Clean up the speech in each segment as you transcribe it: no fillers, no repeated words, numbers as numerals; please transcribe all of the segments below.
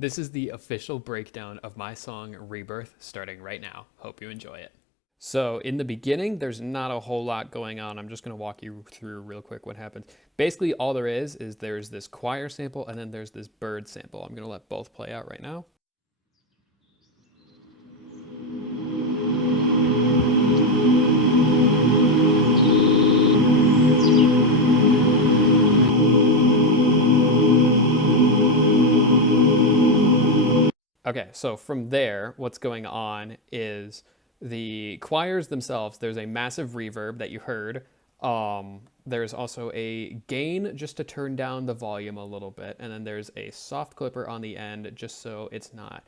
This is the official breakdown of my song Rebirth, starting right now. Hope you enjoy it. So in the beginning, there's not a whole lot going on. I'm just going to walk you through real quick what happens. Basically, all there is there's this choir sample and then there's this bird sample. I'm going to let both play out right now. Okay, so from there, what's going on is the choirs themselves, there's a massive reverb that you heard. There's also a gain just to turn down the volume a little bit. And then there's a soft clipper on the end just so it's not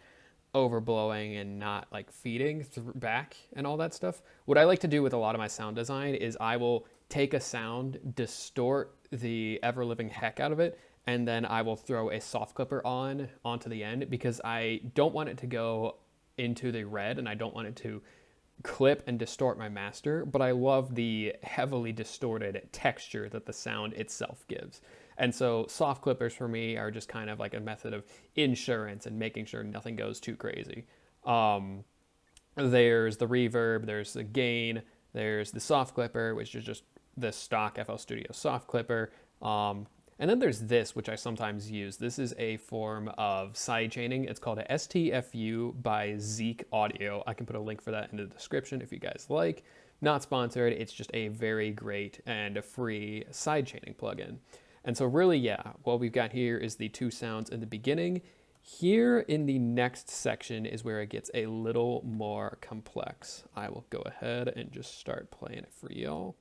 overblowing and not like feeding back and all that stuff. What I like to do with a lot of my sound design is I will take a sound, distort the ever-living heck out of it, and then I will throw a soft clipper onto the end because I don't want it to go into the red and I don't want it to clip and distort my master, but I love the heavily distorted texture that the sound itself gives. And so soft clippers for me are just kind of like a method of insurance and making sure nothing goes too crazy. There's the reverb, there's the gain, there's the soft clipper, which is just the stock FL Studio soft clipper. And then there's this, which I sometimes use. This is a form of sidechaining. It's called a STFU by Zeek Audio. I can put a link for that in the description if you guys like. Not sponsored. It's just a very great and a free sidechaining plugin. And so really, yeah, what we've got here is the two sounds in the beginning. Here in the next section is where it gets a little more complex. I will go ahead and just start playing it for y'all.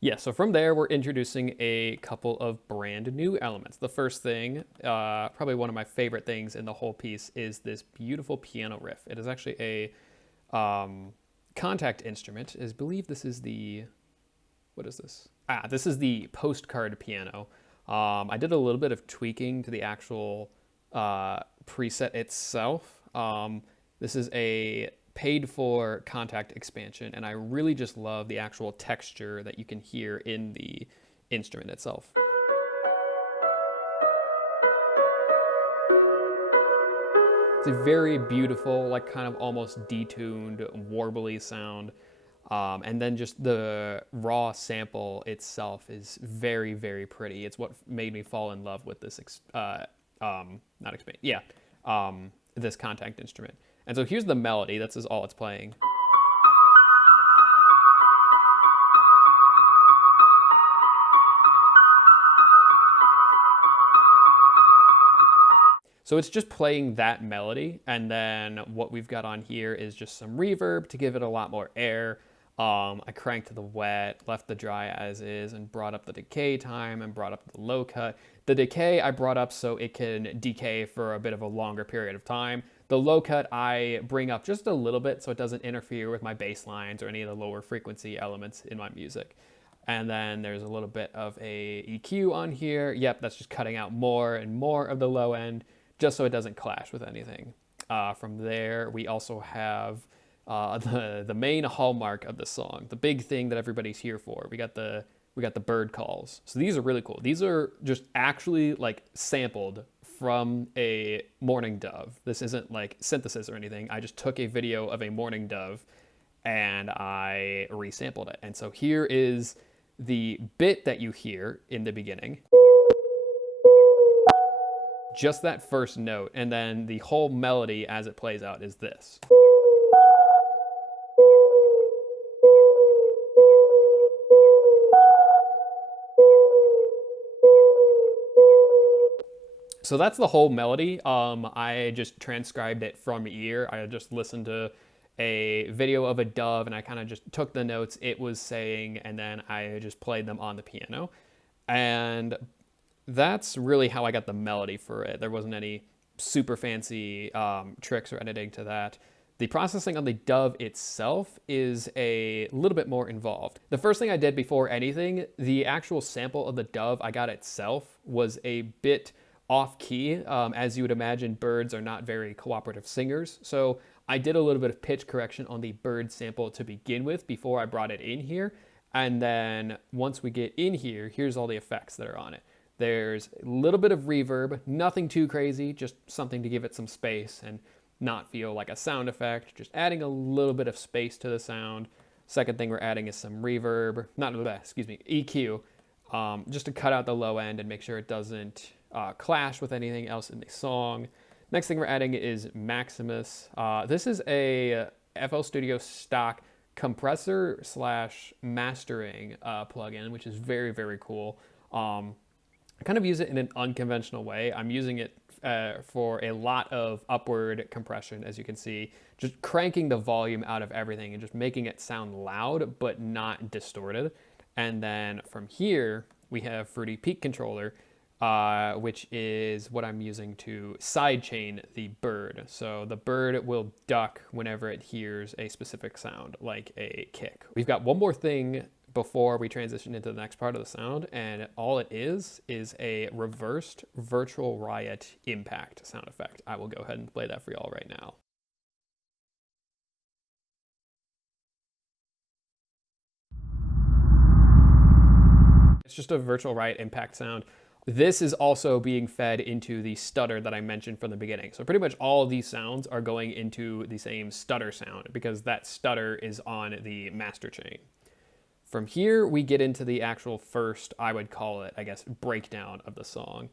Yeah, so from there, we're introducing a couple of brand new elements. The first thing, probably one of my favorite things in the whole piece, is this beautiful piano riff. It is actually a contact instrument. I believe this is the, what is this? This is the postcard piano. I did a little bit of tweaking to the actual preset itself. This is a paid for contact expansion, and I really just love the actual texture that you can hear in the instrument itself. It's a very beautiful, like kind of almost detuned, warbly sound. And then just the raw sample itself is very, very pretty. It's what made me fall in love with this, this contact instrument. And so here's the melody. That's all it's playing. So it's just playing that melody, and then what we've got on here is just some reverb to give it a lot more air. I cranked the wet, left the dry as is, and brought up the decay time and brought up the low cut. The decay I brought up so it can decay for a bit of a longer period of time. The low cut I bring up just a little bit so it doesn't interfere with my bass lines or any of the lower frequency elements in my music. And then there's a little bit of a EQ on here. Yep, that's just cutting out more and more of the low end just so it doesn't clash with anything. From there, we also have the main hallmark of the song, the big thing that everybody's here for. We got the bird calls. So these are really cool. These are just actually like sampled from a mourning dove. This isn't like synthesis or anything. I just took a video of a mourning dove and I resampled it. And so here is the bit that you hear in the beginning. Just that first note, and then the whole melody as it plays out is this. So that's the whole melody. I just transcribed it from ear. I just listened to a video of a dove and I kind of just took the notes it was saying and then I just played them on the piano. And that's really how I got the melody for it. There wasn't any super fancy tricks or editing to that. The processing on the dove itself is a little bit more involved. The first thing I did before anything, the actual sample of the dove I got itself was a bit off key. As you would imagine, birds are not very cooperative singers. So I did a little bit of pitch correction on the bird sample to begin with before I brought it in here. And then once we get in here, here's all the effects that are on it. There's a little bit of reverb, nothing too crazy, just something to give it some space and not feel like a sound effect, just adding a little bit of space to the sound. Second thing we're adding is some reverb, EQ, just to cut out the low end and make sure it doesn't clash with anything else in the song. Next thing we're adding is Maximus. This is a FL Studio stock compressor slash mastering plugin, which is very, very cool. I kind of use it in an unconventional way. I'm using it for a lot of upward compression, as you can see, just cranking the volume out of everything and just making it sound loud but not distorted. And then from here, we have Fruity Peak Controller, which is what I'm using to sidechain the bird. So the bird will duck whenever it hears a specific sound, like a kick. We've got one more thing before we transition into the next part of the sound, and all it is a reversed virtual riot impact sound effect. I will go ahead and play that for y'all right now. It's just a virtual riot impact sound. This is also being fed into the stutter that I mentioned from the beginning. So pretty much all of these sounds are going into the same stutter sound because that stutter is on the master chain. From here, we get into the actual first, I would call it, I guess, breakdown of the song.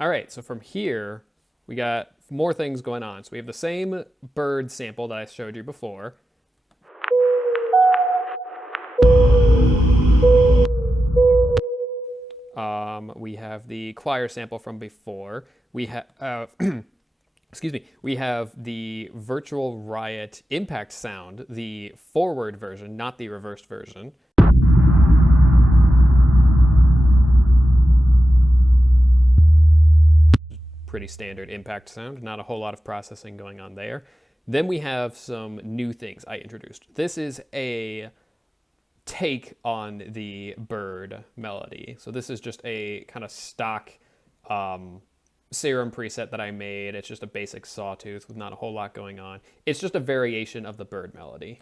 All right, so from here, we got more things going on. So we have the same bird sample that I showed you before. We have the choir sample from before. We have, we have the virtual riot impact sound, the forward version, not the reversed version. Pretty standard impact sound, not a whole lot of processing going on there. Then we have some new things I introduced. This is a take on the bird melody. So this is just a kind of stock serum preset that I made. It's just a basic sawtooth with not a whole lot going on. It's just a variation of the bird melody.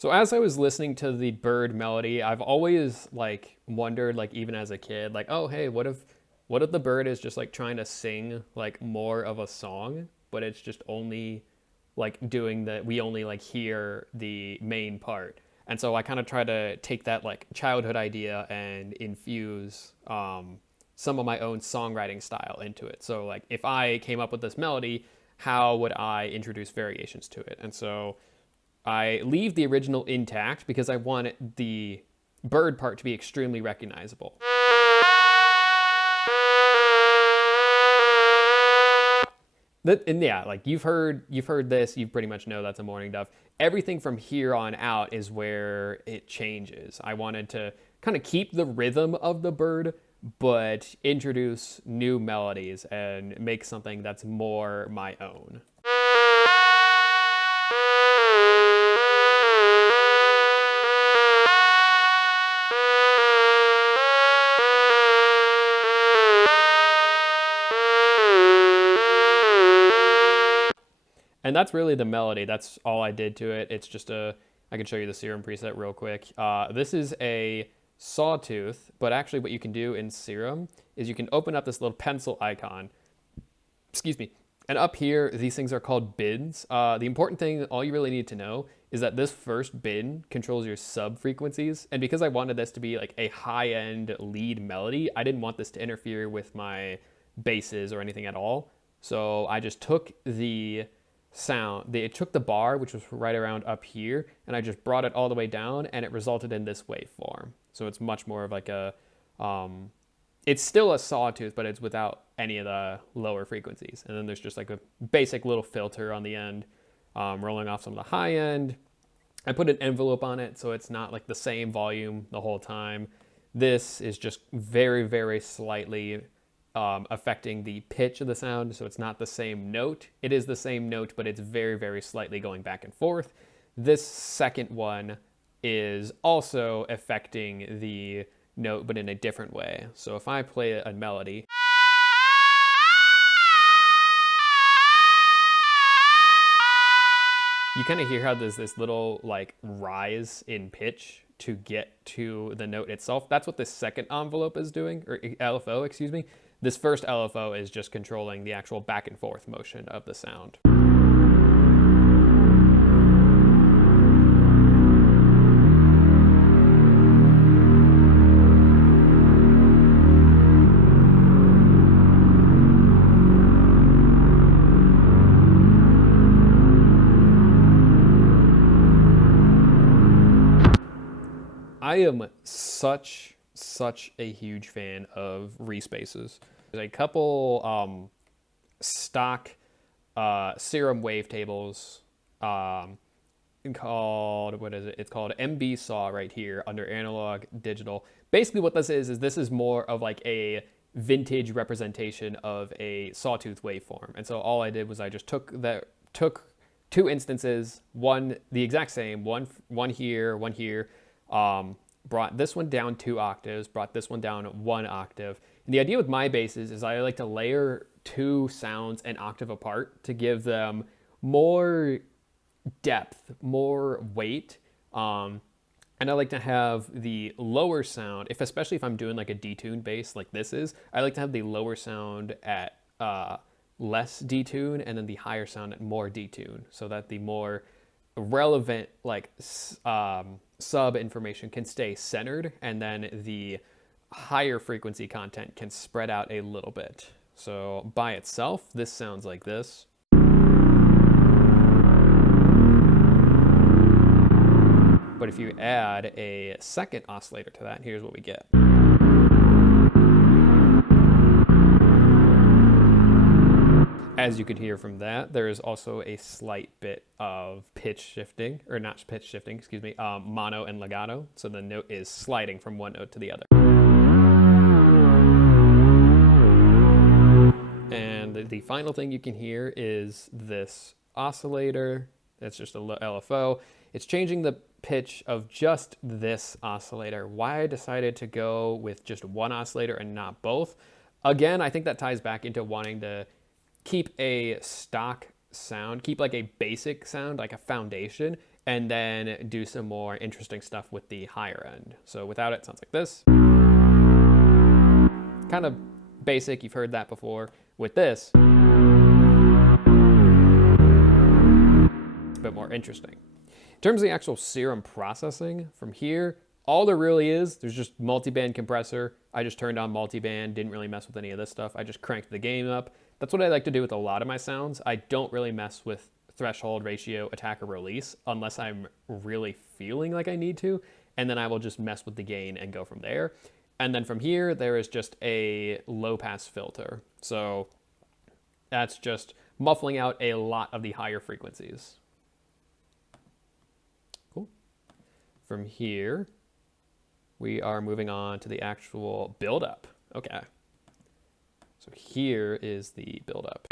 So as I was listening to the bird melody, I've always wondered, even as a kid, oh, hey, what if the bird is just trying to sing more of a song, but it's just only doing we only hear the main part. And so I kind of try to take that childhood idea and infuse some of my own songwriting style into it. So if I came up with this melody, how would I introduce variations to it? And so I leave the original intact because I want the bird part to be extremely recognizable. And yeah, you've heard this, you pretty much know that's a mourning dove. Everything from here on out is where it changes. I wanted to kind of keep the rhythm of the bird, but introduce new melodies and make something that's more my own. And that's really the melody. That's all I did to it. It's just I can show you the serum preset real quick. This is a sawtooth, but actually what you can do in Serum is you can open up this little pencil icon, excuse me, and up here, these things are called bins. The important thing, all you really need to know is that this first bin controls your sub frequencies. And because I wanted this to be like a high end lead melody, I didn't want this to interfere with my basses or anything at all. So I just took the sound, it took the bar, which was right around up here, and I just brought it all the way down, and it resulted in this waveform. So it's much more of like a, it's still a sawtooth, but it's without any of the lower frequencies. And then there's just like a basic little filter on the end, rolling off some of the high end. I put an envelope on it so it's not like the same volume the whole time. This is just very, very slightly affecting the pitch of the sound, so it's not the same note. It is the same note, but it's very, very slightly going back and forth. This second one is also affecting the note, but in a different way. So if I play a melody, you kind of hear how there's this little like rise in pitch to get to the note itself. That's what this second envelope is doing, or LFO, excuse me. This first LFO is just controlling the actual back and forth motion of the sound. I am such a huge fan of respaces. There's a couple stock Serum wavetables called, what is it? It's called MB Saw right here under analog digital. Basically what this is this is more of like a vintage representation of a sawtooth waveform. And so all I did was I just took two instances, one the exact same, one here, brought this one down 2 octaves, brought this one down 1 octave. And the idea with my basses is I like to layer 2 sounds an octave apart to give them more depth, more weight. And I like to have the lower sound, especially if I'm doing like a detuned bass like this is, I like to have the lower sound at less detune and then the higher sound at more detune, so that the more relevant like sub information can stay centered, and then the higher frequency content can spread out a little bit. So by itself, this sounds like this. But if you add a second oscillator to that, here's what we get. As you could hear from that, there is also a slight bit of pitch shifting, or not pitch shifting, excuse me, mono and legato. So the note is sliding from one note to the other. And the final thing you can hear is this oscillator. That's just a LFO. It's changing the pitch of just this oscillator. Why I decided to go with just one oscillator and not both. Again, I think that ties back into wanting to keep a stock sound, keep like a basic sound, like a foundation, and then do some more interesting stuff with the higher end. So without it, sounds like this. Kind of basic, you've heard that before. With this, it's a bit more interesting. In terms of the actual Serum processing, from here, all there really is, there's just multiband compressor. I just turned on multiband, didn't really mess with any of this stuff. I just cranked the gain up. That's what I like to do with a lot of my sounds. I don't really mess with threshold, ratio, attack, or release unless I'm really feeling like I need to. And then I will just mess with the gain and go from there. And then from here, there is just a low pass filter. So that's just muffling out a lot of the higher frequencies. Cool. From here, we are moving on to the actual buildup. Okay. So here is the buildup.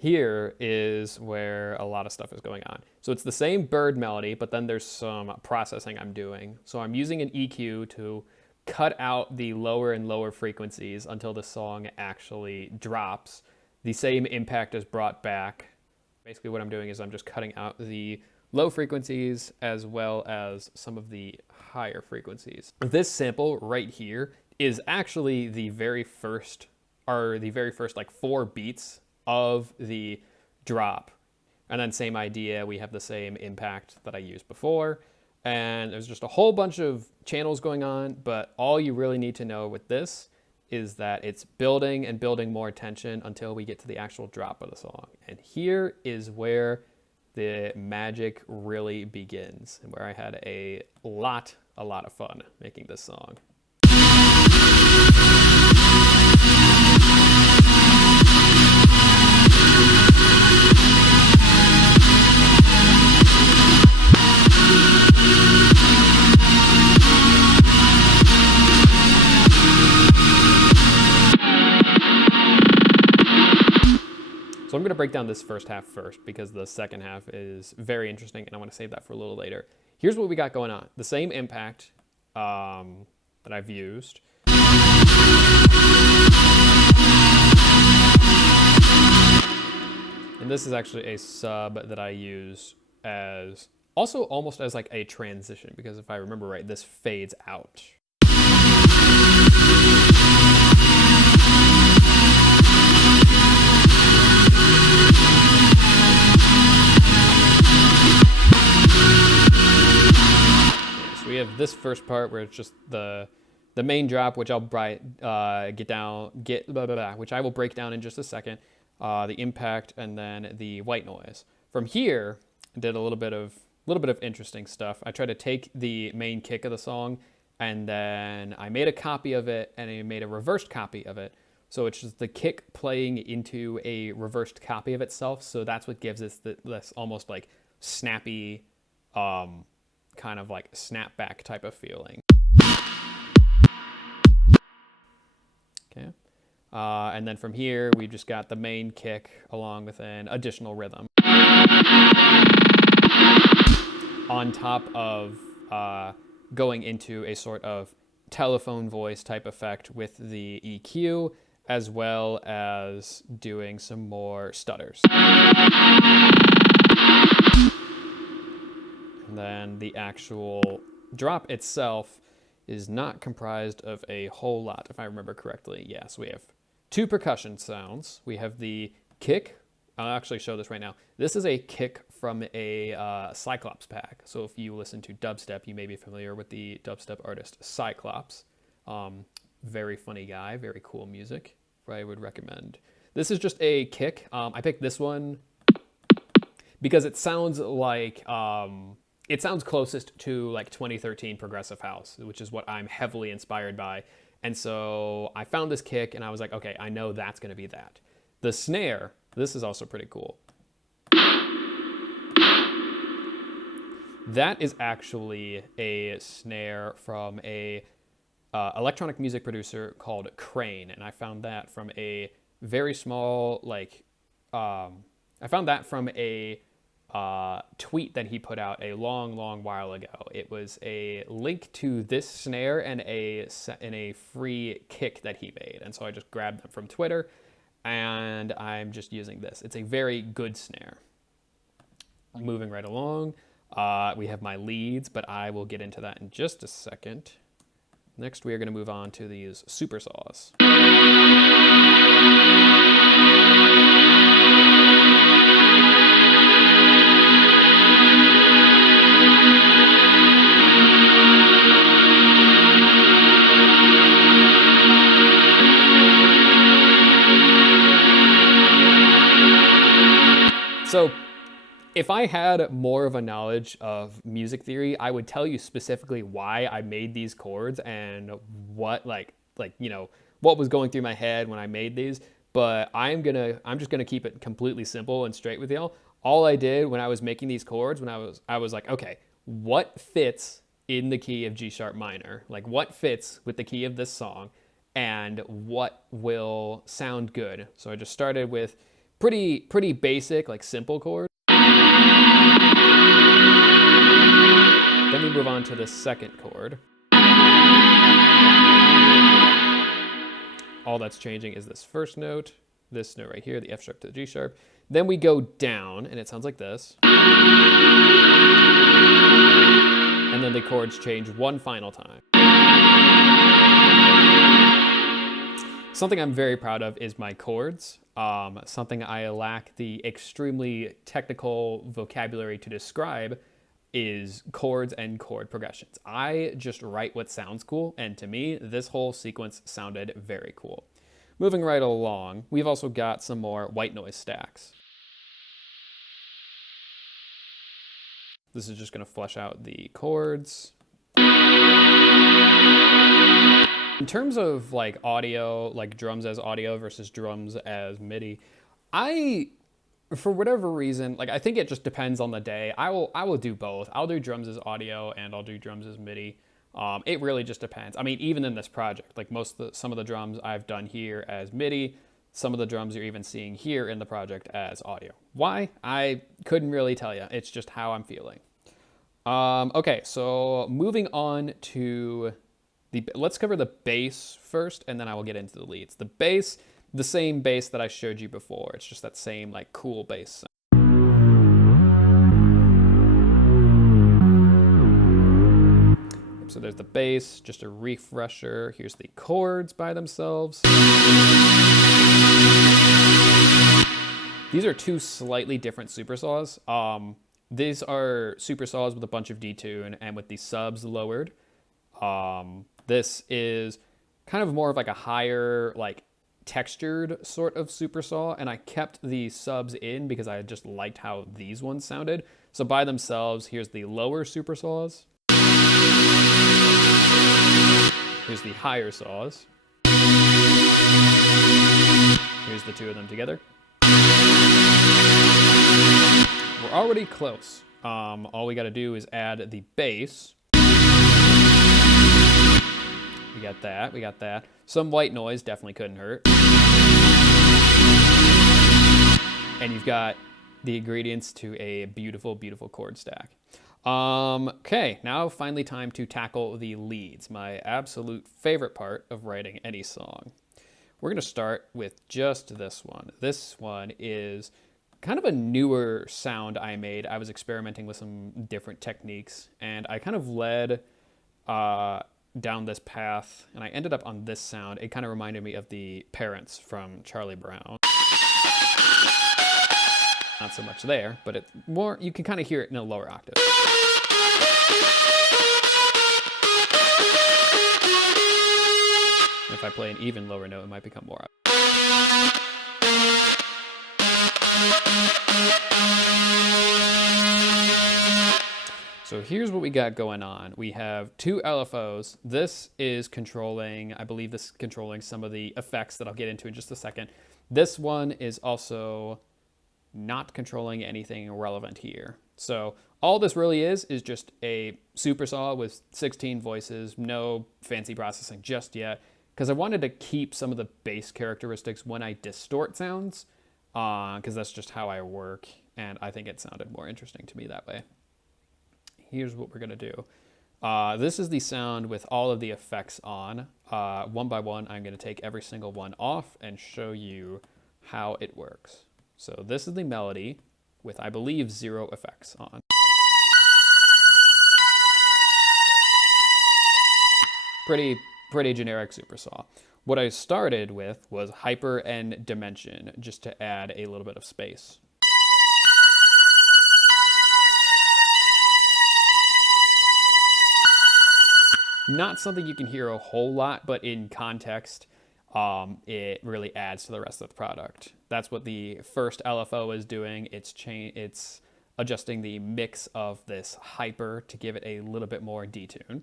here is where a lot of stuff is going on. So it's the same bird melody, but then there's some processing I'm doing. So I'm using an EQ to cut out the lower and lower frequencies until the song actually drops. The same impact is brought back. Basically what I'm doing is I'm just cutting out the low frequencies as well as some of the higher frequencies. This sample right here is actually the very first like 4 beats of the drop. And then same idea, we have the same impact that I used before. And there's just a whole bunch of channels going on, but all you really need to know with this is that it's building and building more tension until we get to the actual drop of the song. And here is where the magic really begins, and where I had a lot of fun making this song. So I'm going to break down this first half first because the second half is very interesting and I want to save that for a little later. Here's what we got going on. The same impact that I've used. And this is actually a sub that I use as also almost as like a transition, because if I remember right, this fades out. We have this first part where it's just the main drop, which I'll which I will break down in just a second, the impact, and then the white noise. From here, I did a little bit of interesting stuff. I tried to take the main kick of the song, and then I made a copy of it, and I made a reversed copy of it. So it's just the kick playing into a reversed copy of itself. So that's what gives us this almost like snappy, kind of like snapback type of feeling. Okay. And then from here, we've just got the main kick along with an additional rhythm. On top of going into a sort of telephone voice type effect with the EQ, as well as doing some more stutters. And then the actual drop itself is not comprised of a whole lot, if I remember correctly. Yes, we have 2 percussion sounds. We have the kick. I'll actually show this right now. This is a kick from a Cyclops pack. So if you listen to dubstep, you may be familiar with the dubstep artist Cyclops. Very funny guy, very cool music. I would recommend. This is just a kick. I picked this one because it sounds like it sounds closest to like 2013 progressive house, which is what I'm heavily inspired by. And so I found this kick and I was like, okay, I know that's going to be that. The snare, this is also pretty cool. That is actually a snare from a electronic music producer called Crane, and I found that from a very small, like, I found that from a tweet that he put out a long while ago. It was a link to this snare and a free kick that he made, and so I just grabbed them from Twitter, and I'm just using this. It's a very good snare. Moving right along, we have my leads, but I will get into that in just a second. Next, we are going to move on to these super saws. So, if I had more of a knowledge of music theory, I would tell you specifically why I made these chords and what what was going through my head when I made these. But I'm just gonna keep it completely simple and straight with y'all. All I did when I was making these chords, I was like, okay, what fits in the key of G sharp minor? Like, what fits with the key of this song, and what will sound good? So I just started with pretty basic, like simple chords. Then we move on to the second chord. All that's changing is this first note, this note right here, the F sharp to the G sharp. Then we go down, and it sounds like this. And then the chords change one final time. Something I'm very proud of is my chords. Something I lack the extremely technical vocabulary to describe is chords and chord progressions. I just write what sounds cool, and to me, this whole sequence sounded very cool. Moving right along, we've also got some more white noise stacks. This is just going to flesh out the chords. In terms of like audio, like drums as audio versus drums as MIDI, for whatever reason, like I think it just depends on the day. I will do both. I'll do drums as audio and I'll do drums as MIDI. It really just depends. I mean, even in this project, like some of the drums I've done here as MIDI, some of the drums you're even seeing here in the project as audio. Why? I couldn't really tell you. It's just how I'm feeling. Okay, so moving on to let's cover the bass first, and then I will get into the leads. The bass, the same bass that I showed you before. It's just that same like cool bass sound. So there's the bass, just a refresher. Here's the chords by themselves. These are two slightly different supersaws. These are supersaws with a bunch of detune and with the subs lowered. This is kind of more of like a higher, like textured sort of supersaw, and I kept the subs in because I just liked how these ones sounded. So by themselves, here's the lower supersaws. Here's the higher saws. Here's the two of them together. We're already close. All we got to do is add the bass. We got that. Some white noise definitely couldn't hurt. And you've got the ingredients to a beautiful, beautiful chord stack. Okay, now finally time to tackle the leads, my absolute favorite part of writing any song. We're going to start with just this one. This one is kind of a newer sound I made. I was experimenting with some different techniques, and I kind of led down this path, and I ended up on this sound. It kind of reminded me of the Parents from Charlie Brown. Not so much there, but it's more, you can kind of hear it in a lower octave. If I play an even lower note, it might become more. So here's what we got going on. We have two LFOs. This is controlling, I believe this is controlling some of the effects that I'll get into in just a second. This one is also not controlling anything relevant here. So all this really is just a supersaw with 16 voices, no fancy processing just yet, because I wanted to keep some of the bass characteristics when I distort sounds, because that's just how I work, and I think it sounded more interesting to me that way. Here's what we're going to do. This is the sound with all of the effects on. One by one, I'm going to take every single one off and show you how it works. So this is the melody with, I believe, 0 effects on. Pretty generic supersaw. What I started with was hyper and dimension, just to add a little bit of space. Not something you can hear a whole lot, but in context, it really adds to the rest of the product. That's what the first LFO is doing. It's adjusting the mix of this hyper to give it a little bit more detune.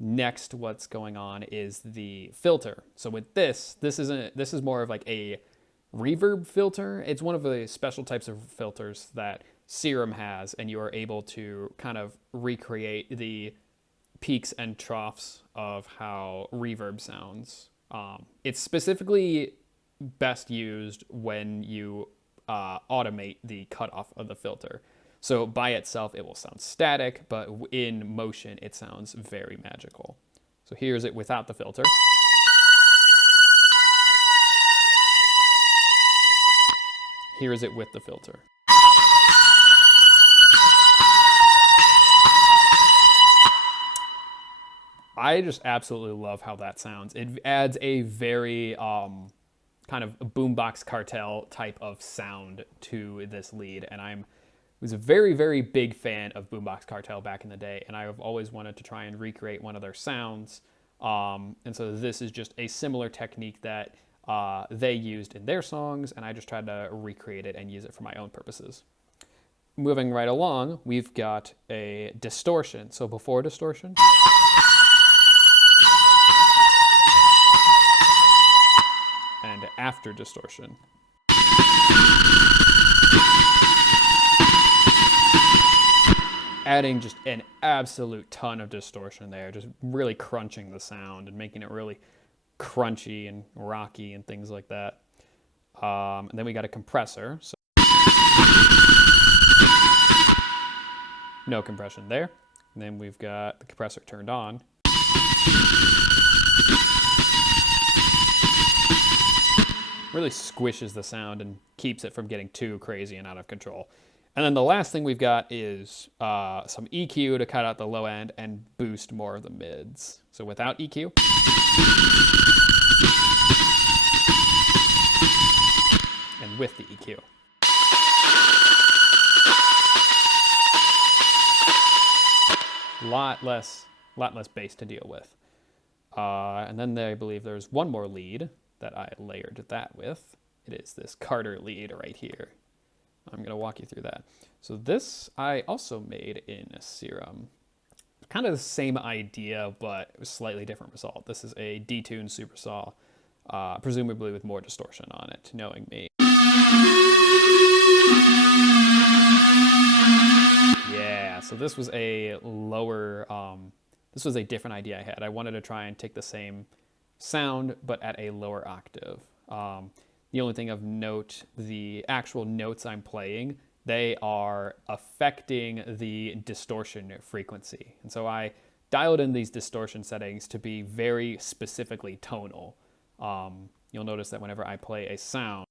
Next, what's going on is the filter. So with this is more of like a reverb filter. It's one of the special types of filters that Serum has, and you are able to kind of recreate the peaks and troughs of how reverb sounds. It's specifically best used when you automate the cutoff of the filter. So by itself, it will sound static, but in motion, it sounds very magical. So here's it without the filter. Here's it with the filter. I just absolutely love how that sounds. It adds a very kind of boombox cartel type of sound to this lead, and I was a very, very big fan of boombox cartel back in the day, and I have always wanted to try and recreate one of their sounds. And so this is just a similar technique that they used in their songs, and I just tried to recreate it and use it for my own purposes. Moving right along, we've got a distortion. So before distortion, and after distortion. Adding just an absolute ton of distortion there, just really crunching the sound and making it really crunchy and rocky and things like that. And then we got a compressor. So no compression there. And then we've got the compressor turned on. Really squishes the sound and keeps it from getting too crazy and out of control. And then the last thing we've got is some EQ to cut out the low end and boost more of the mids. So without EQ. And with the EQ. Lot less bass to deal with. And then I believe there's one more lead that I layered that with. It is this Kartyr lead right here. I'm going to walk you through that. So this I also made in a Serum. Kind of the same idea, but a slightly different result. This is a detuned supersaw, presumably with more distortion on it, knowing me. Yeah, so this was a lower, this was a different idea I had. I wanted to try and take the same sound, but at a lower octave. The only thing of note, the actual notes I'm playing, they are affecting the distortion frequency. And so I dialed in these distortion settings to be very specifically tonal. You'll notice that whenever I play a sound,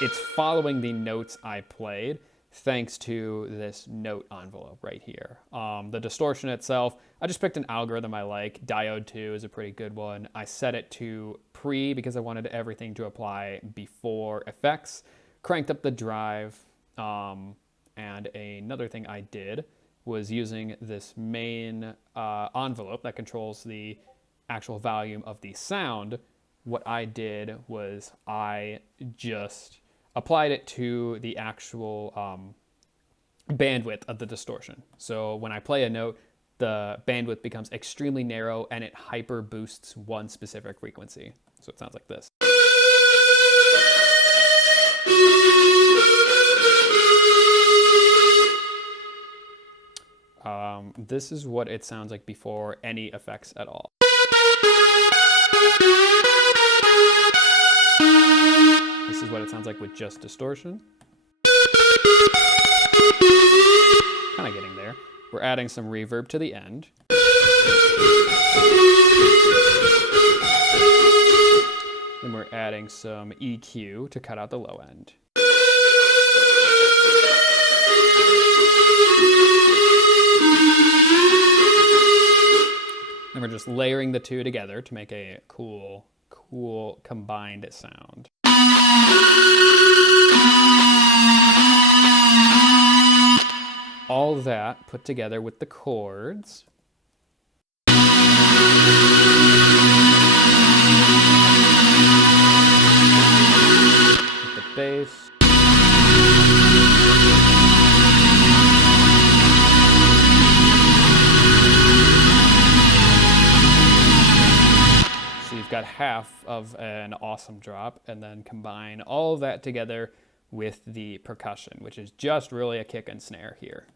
it's following the notes I played, thanks to this note envelope right here. The distortion itself, I just picked an algorithm I like. Diode 2 is a pretty good one. I set it to pre because I wanted everything to apply before effects. Cranked up the drive, and another thing I did was using this main envelope that controls the actual volume of the sound. What I did was I just applied it to the actual bandwidth of the distortion. So when I play a note, the bandwidth becomes extremely narrow and it hyper boosts one specific frequency. So it sounds like this. This is what it sounds like before any effects at all. This is what it sounds like with just distortion. Kind of getting there. We're adding some reverb to the end. Then we're adding some EQ to cut out the low end. And we're just layering the two together to make a cool combined sound. All that put together with the chords. With the bass. So you've got half of an awesome drop, and then combine all of that together with the percussion, which is just really a kick and snare here.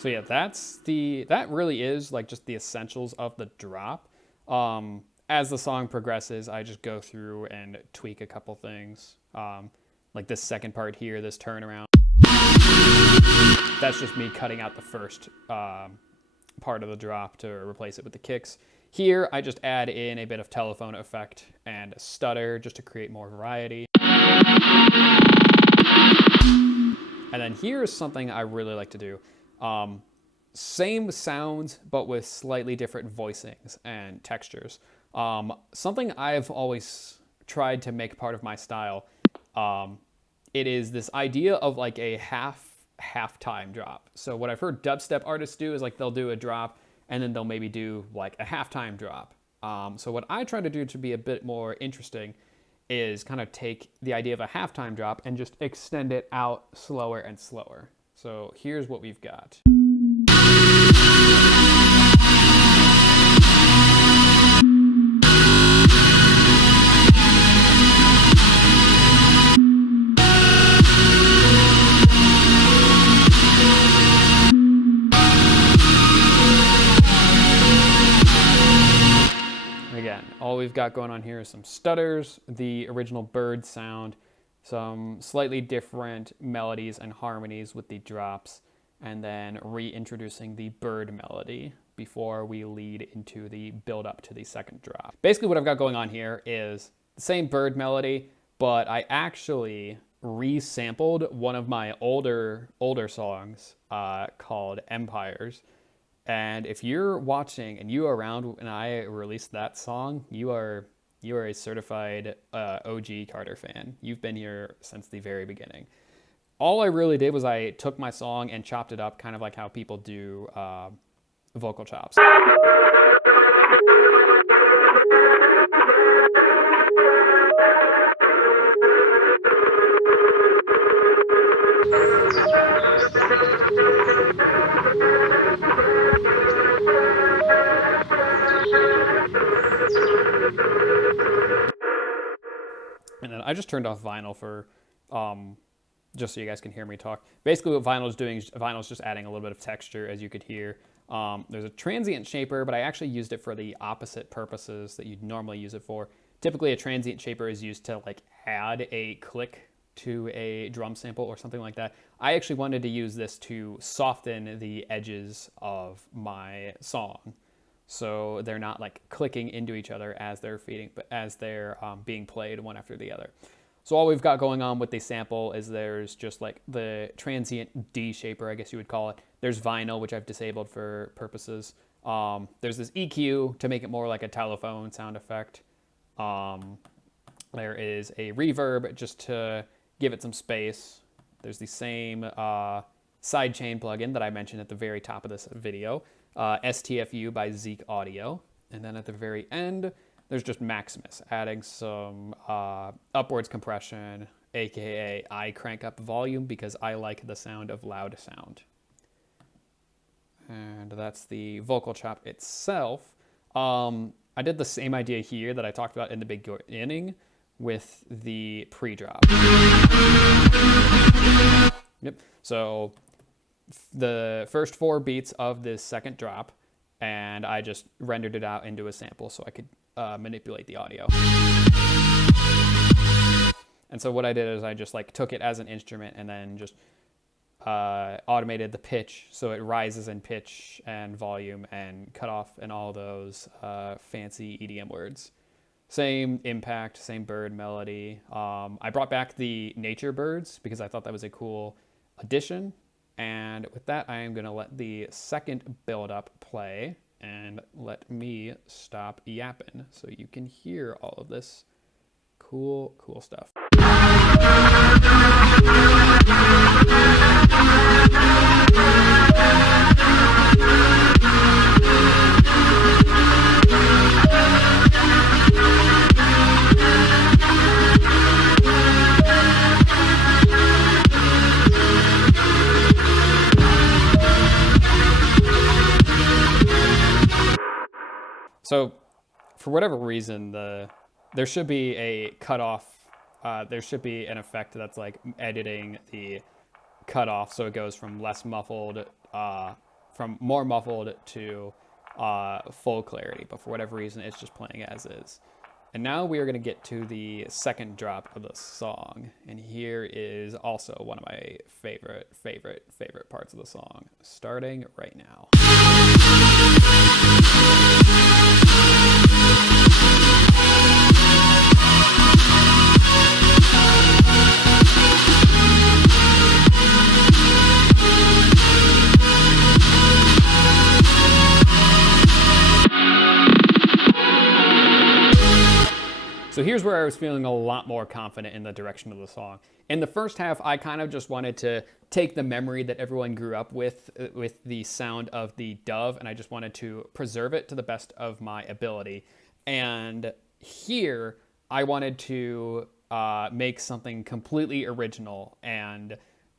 So yeah, that really is like just the essentials of the drop. As the song progresses, I just go through and tweak a couple things. Like this second part here, this turnaround. That's just me cutting out the first part of the drop to replace it with the kicks. Here, I just add in a bit of telephone effect and a stutter just to create more variety. And then here's something I really like to do. Same sounds, but with slightly different voicings and textures. Something I've always tried to make part of my style, it is this idea of like a halftime drop. So what I've heard dubstep artists do is like they'll do a drop and then they'll maybe do like a halftime drop. So what I try to do to be a bit more interesting is kind of take the idea of a halftime drop and just extend it out slower and slower. So here's what we've got. Again, all we've got going on here is some stutters, the original bird sound, some slightly different melodies and harmonies with the drops, and then reintroducing the bird melody before we lead into the build up to the second drop. Basically what I've got going on here is the same bird melody, but I actually resampled one of my older songs called Empires. And if you're watching and you were around when I released that song, you are a certified OG Kartyr fan. You've been here since the very beginning. All I really did was I took my song and chopped it up kind of like how people do vocal chops. And then I just turned off vinyl for, just so you guys can hear me talk. Basically what vinyl is doing is vinyl is just adding a little bit of texture, as you could hear. There's a transient shaper, but I actually used it for the opposite purposes that you'd normally use it for. Typically a transient shaper is used to like add a click to a drum sample or something like that. I actually wanted to use this to soften the edges of my song, so they're not like clicking into each other as they're feeding, but as they're being played one after the other. So all we've got going on with the sample is there's just like the transient D shaper, I guess you would call it. There's vinyl, which I've disabled for purposes. There's this EQ to make it more like a telephone sound effect. There is a reverb just to give it some space. There's the same sidechain plugin that I mentioned at the very top of this video. STFU by Zeek Audio. And then at the very end, there's just Maximus, adding some upwards compression, aka I crank up volume because I like the sound of loud sound. And that's the vocal chop itself. I did the same idea here that I talked about in the beginning with the pre-drop. Yep. So the first 4 beats of this second drop, and I just rendered it out into a sample so I could manipulate the audio. And so what I did is I just like took it as an instrument and then just automated the pitch so it rises in pitch and volume and cutoff and all those fancy EDM words. Same impact, same bird melody. I brought back the nature birds because I thought that was a cool addition. And with that, I am going to let the second build up play and let me stop yapping so you can hear all of this cool stuff. So for whatever reason, there should be a cutoff. There should be an effect that's like editing the cutoff so it goes from less muffled from more muffled to full clarity, but for whatever reason, it's just playing as is. And now we are going to get to the second drop of the song. And here is also one of my favorite parts of the song, starting right now. So here's where I was feeling a lot more confident in the direction of the song. In the first half, I kind of just wanted to take the memory that everyone grew up with the sound of the dove, and I just wanted to preserve it to the best of my ability. And here, I wanted to make something completely original and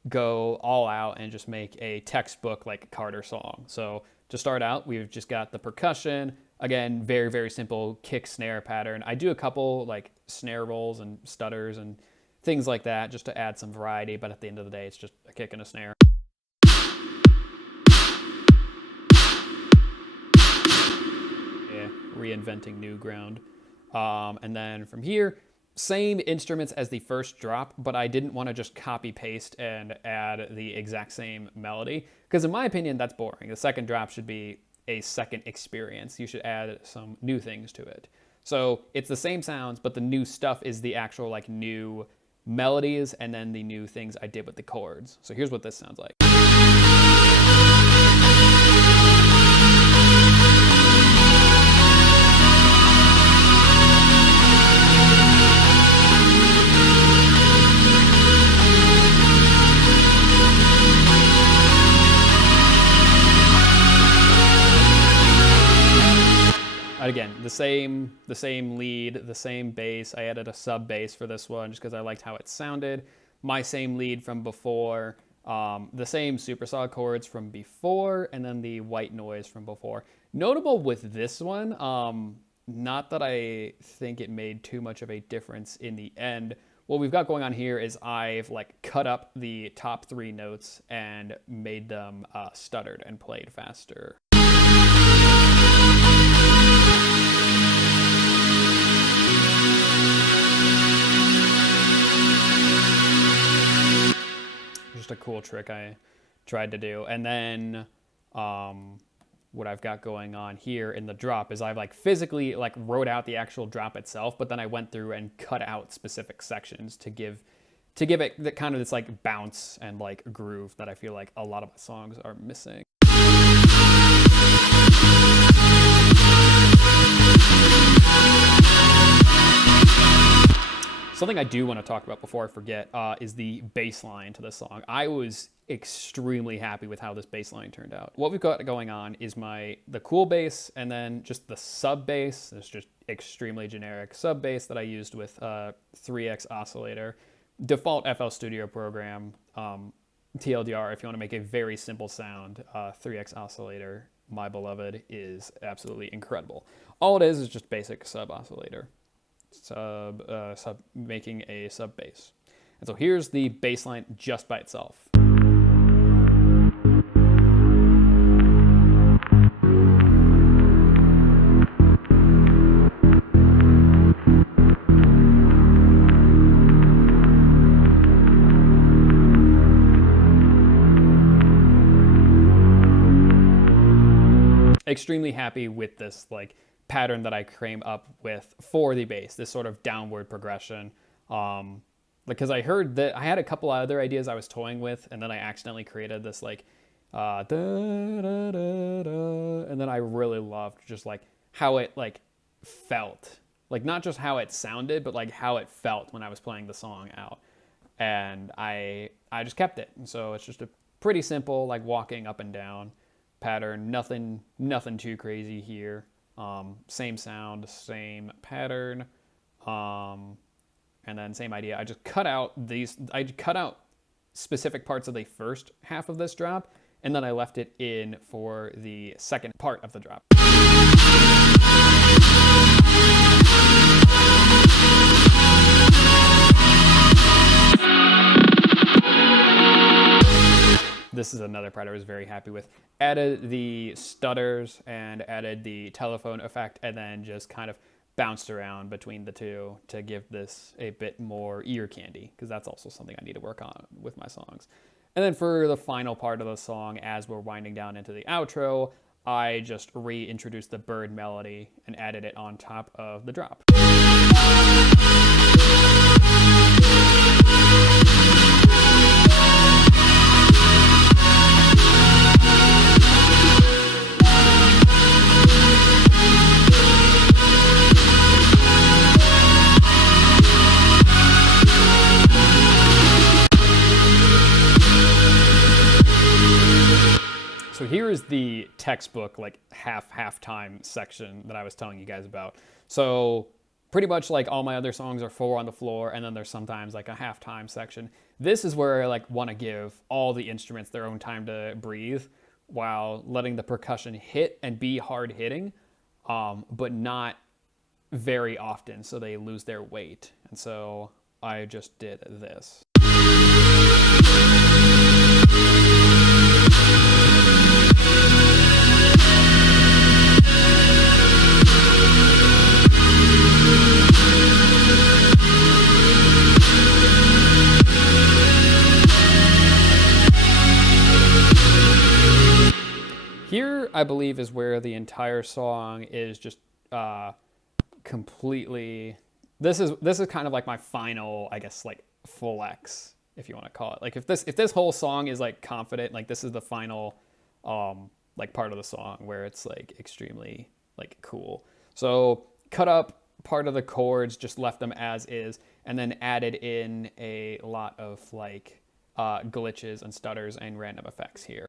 go all out and just make a textbook like Kartyr song. So to start out, we've just got the percussion. Again, very simple kick snare pattern. I do a couple like snare rolls and stutters and things like that just to add some variety, but at the end of the day, it's just a kick and a snare. Yeah, reinventing new ground. And then from here, same instruments as the first drop, but I didn't want to just copy paste and add the exact same melody, because in my opinion, that's boring. The second drop should be a second experience. You should add some new things to it. So it's the same sounds, but the new stuff is the actual like new melodies and then the new things I did with the chords. So here's what this sounds like. Again, the same lead, the same bass. I added a sub bass for this one just because I liked how it sounded. My same lead from before, the same supersaw chords from before, and then the white noise from before. Notable with this one, not that I think it made too much of a difference in the end. What we've got going on here is I've like cut up the top 3 notes and made them stuttered and played faster. Just a cool trick I tried to do. And then what I've got going on here in the drop is I've like physically like wrote out the actual drop itself, but then I went through and cut out specific sections to give it the kind of this like bounce and like groove that I feel like a lot of my songs are missing. Something I do want to talk about before I forget is the bass line to this song. I was extremely happy with how this bass line turned out. What we've got going on is the cool bass and then just the sub bass. It's just extremely generic sub bass that I used with 3X oscillator. Default FL Studio program, TLDR, if you want to make a very simple sound, 3X oscillator, my beloved, is absolutely incredible. All it is just basic sub oscillator. Making a sub bass. And so here's the bass line just by itself. Extremely happy with this like pattern that I came up with for the bass, this sort of downward progression. Because I heard that I had a couple other ideas I was toying with, and then I accidentally created this like da, da, da, da, and then I really loved just like how it like felt, like not just how it sounded, but like how it felt when I was playing the song out. And I just kept it. And so it's just a pretty simple like walking up and down pattern, nothing too crazy here. Same sound, same pattern, and then same idea. I just cut out specific parts of the first half of this drop, and then I left it in for the second part of the drop. this is another part I was very happy with. Added the stutters and added the telephone effect, and then just kind of bounced around between the two to give this a bit more ear candy, because that's also something I need to work on with my songs. And then for the final part of the song, as we're winding down into the outro, I just reintroduced the bird melody and added it on top of the drop. So here is the textbook, like half-time section that I was telling you guys about. So pretty much like all my other songs are 4 on the floor, and then there's sometimes like a half-time section. This is where I like want to give all the instruments their own time to breathe while letting the percussion hit and be hard hitting, but not very often so they lose their weight. And so I just did this. Here, I believe, is where the entire song is just completely. This is kind of like my final, I guess, like full X, if you want to call it. Like if this whole song is like confident, like this is the final, like part of the song where it's like extremely like cool. So cut up part of the chords, just left them as is, and then added in a lot of like glitches and stutters and random effects here.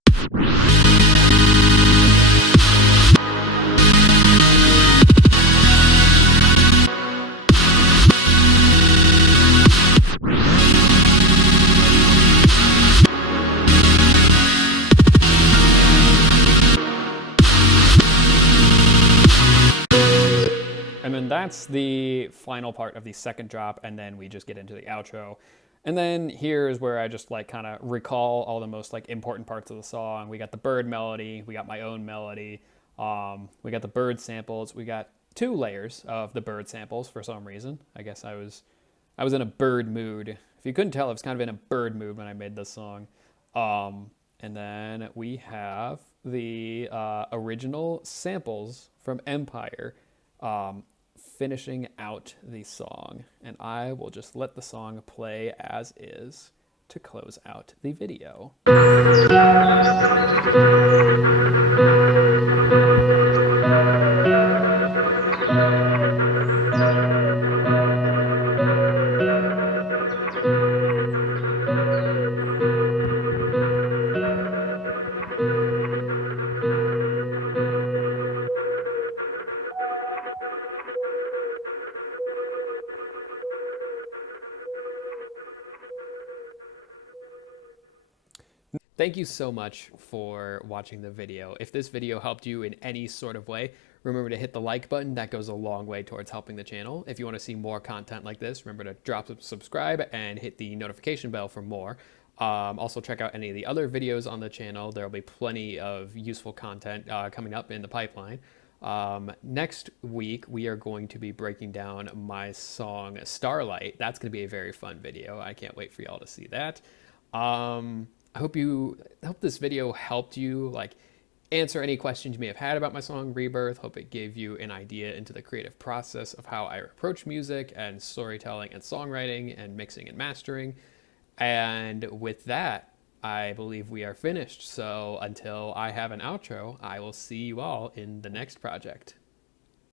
And then that's the final part of the second drop, and then we just get into the outro. And then here's where I just like kind of recall all the most like important parts of the song. We got the bird melody, we got my own melody, we got the bird samples, we got 2 layers of the bird samples for some reason. I guess I was in a bird mood. If you couldn't tell, I was kind of in a bird mood when I made this song. And then we have the original samples from Empire finishing out the song. And I will just let the song play as is to close out the video. Thank you so much for watching the video. If this video helped you in any sort of way, remember to hit the like button. That goes a long way towards helping the channel. If you want to see more content like this, remember to drop a subscribe and hit the notification bell for more. Also check out any of the other videos on the channel. There will be plenty of useful content coming up in the pipeline. Next week, we are going to be breaking down my song Starlight. That's going to be a very fun video. I can't wait for y'all to see that. I hope this video helped you like answer any questions you may have had about my song Rebirth. Hope it gave you an idea into the creative process of how I approach music and storytelling and songwriting and mixing and mastering. And with that, I believe we are finished. So until I have an outro, I will see you all in the next project.